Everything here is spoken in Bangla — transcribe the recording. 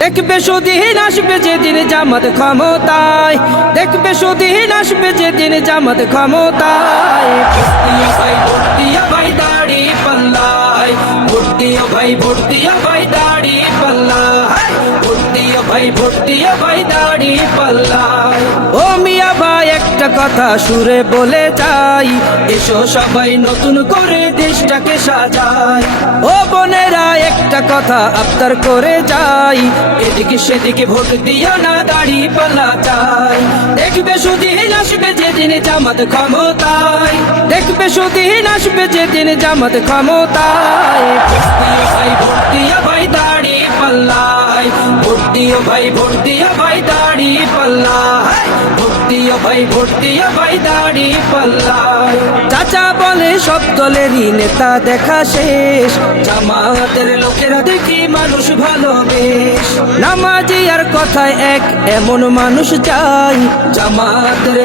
দেখবে সুদিন আসবে যেদিন জামাত ক্ষমতায়, দেখবে সুদিন আসবে যেদিন জামাত ক্ষমতায়। ভোট দিও ভাই দাড়ি পাল্লায়, ভোট দিও ভাই, ভোট দিও ভাই দাড়ি পাল্লায়, ভোট দিও ভাই, ভোট দিও ভাই দাড়ি পাল্লায়। ও মিয়া ভাই একটা কথা সুরে বলে যাই, এসো সবাই নতুন করে দেশটাকে সাজাই। ও বোনেরা একটা কথা আবদার করে যাই, এদিকে সেদিকে ভোট দিও না, দাড়ি পাল্লা চাই। দেখবে সুদিন আসবে যেদিন জামাত ক্ষমতায়, দেখবে সুদিন আসবে যেদিন জামাত ক্ষমতায়। ভোট দিও ভাই দাড়ি পাল্লায়, ভোট দিও ভাই, ভোট দিও ভাই দাড়ি পাল্লায়, ভোট দিও ভাই, ভোট দিও ভাই দাড়ি পাল্লায়। চাচা বলে সব দলেরই নেতা দেখা শেষ, জামাতের লোকেরা দেখি মানুষ ভালো বেশ। নামাজি আর কথায় এক এমন মানুষ চাই, জামাতের